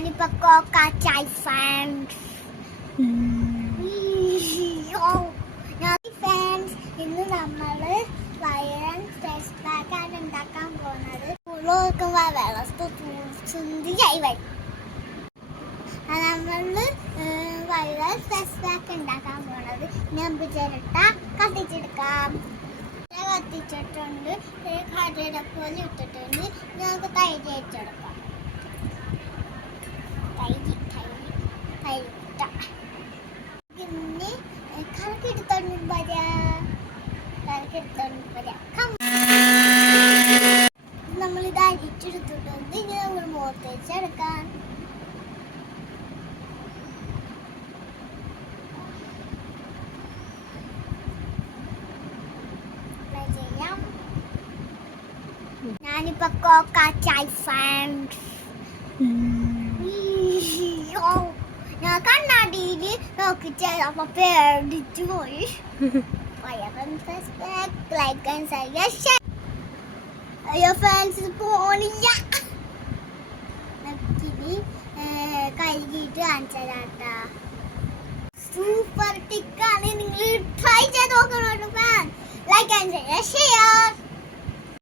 ഞാനിപ്പോ cocoa Chai fans ഇന്ന് നമ്മള് വൈറൽ ഫേസ് പാക്ക് ആണ് ഉണ്ടാക്കാൻ പോകുന്നത്. നോക്കുമ്പോ സുന്ദരിയായി വരും. നമ്മള് വൈറൽ ഫേസ് പാക്ക് ഉണ്ടാക്കാൻ പോകുന്നത്. ഞമ്പ് ചിരട്ട കത്തിച്ചെടുക്കാം. കത്തിച്ചിട്ടുണ്ട്, കടയുടെ പോലെ ഇട്ടിട്ടുണ്ട്. ഞങ്ങൾക്ക് തൈര് വെച്ചെടുക്കാം. പിന്നെ കറക്കെടുത്തോണ്ട് നമ്മളിത് അരിച്ചെടുത്തിട്ടുണ്ട്. ഇനി നമ്മൾ മുഖത്ത് വെച്ചെടുക്കാം. ഞാനിപ്പോ കോക്ക ചായ് ഫാൻസ് ഞാൻ കണ്ണാടിയില് നോക്കി ചെയ്തപ്പോ പേടിച്ചു പോയി. അയ്യോ ഫാൻസ് പോണില്ല. കഴുകിയിട്ട് കാണിച്ചാട്ടാ. സൂപ്പർ ടിക്കാണ്. നിങ്ങൾ ട്രൈ ചെയ്ത് നോക്കണം. Fan like and share.